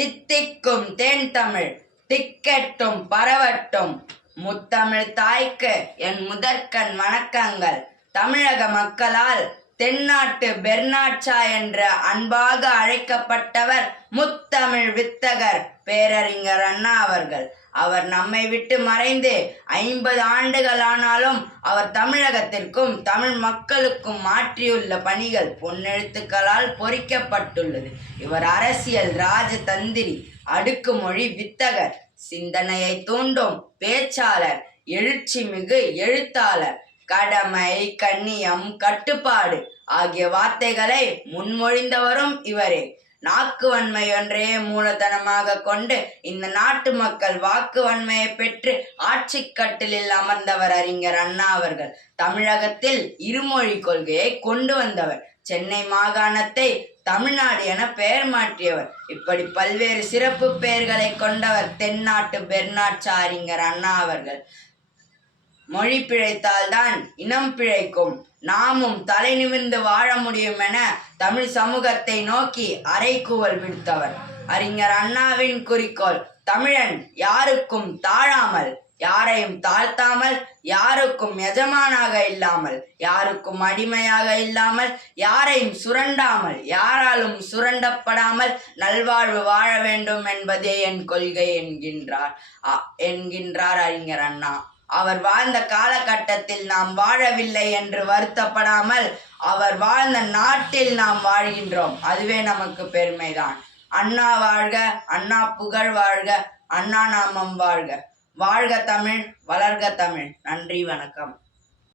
தித்திக்கும் தேன் தமிழ் திக்கெட்டும் பரவட்டும். முத்தமிழ் தாய்க்கு என் முதற்கண் வணக்கங்கள். தமிழக மக்களால் தென்னாட்டு பெர்னாட்ஷா என்று அன்பாக அழைக்கப்பட்டவர் முத்தமிழ் வித்தகர் பேரறிஞர் அண்ணா அவர்கள். அவர் நம்மை விட்டு மறைந்து 50 ஆண்டுகள் ஆனாலும் அவர் தமிழகத்திற்கும் தமிழ் மக்களுக்கும் மாற்றியுள்ள பணிகள் பொன்னெழுத்துக்களால் பொறிக்கப்பட்டுள்ளது. இவர் அரசியல் ராஜதந்திரி, அடுக்குமொழி வித்தகர், சிந்தனையை தூண்டும் பேச்சாளர், எழுச்சி மிகு எழுத்தாளர், கடமை, கண்ணியம், கட்டுப்பாடு ஆகிய வார்த்தைகளை முன்மொழிந்தவரும் இவரே. நாக்கு வன்மை ஒன்றையே மூலதனமாக கொண்டு இந்த நாட்டு மக்கள் வாக்கு வன்மையை பெற்று ஆட்சி கட்டிலில் அமர்ந்தவர் அறிஞர் அண்ணா அவர்கள். தமிழகத்தில் இருமொழி கொள்கையை கொண்டு வந்தவர். சென்னை மாகாணத்தை தமிழ்நாடு என பெயர் மாற்றியவர். இப்படி பல்வேறு சிறப்பு பெயர்களை கொண்டவர் தென்னாட்டு பெர்னாட்ஷா அறிஞர் அண்ணா அவர்கள். மொழி பிழைத்தால்தான் இனம் பிழைக்கும், நாமும் தலை நிமிர்ந்து வாழ முடியும் என தமிழ் சமூகத்தை நோக்கி அறைகூவல் விடுத்தவர் அறிஞர் அண்ணாவின் குறிக்கோள். தமிழன் யாருக்கும் தாழாமல், யாரையும் தாழ்த்தாமல், யாருக்கும் எஜமானாக இல்லாமல், யாருக்கும் அடிமையாக இல்லாமல், யாரையும் சுரண்டாமல், யாராலும் சுரண்டப்படாமல் நல்வாழ்வு வாழ வேண்டும் என்பதே என் கொள்கை என்கின்றார் அறிஞர் அண்ணா. அவர் வாழ்ந்த காலகட்டத்தில் நாம் வாழவில்லை என்று வருத்தப்படாமல் அவர் வாழ்ந்த நாட்டில் நாம் வாழ்கின்றோம். அதுவே நமக்கு பெருமைதான். அண்ணா வாழ்க, அண்ணா புகழ் வாழ்க, அண்ணா நாமம் வாழ்க. வாழ்க தமிழ், வளர்க தமிழ். நன்றி, வணக்கம்.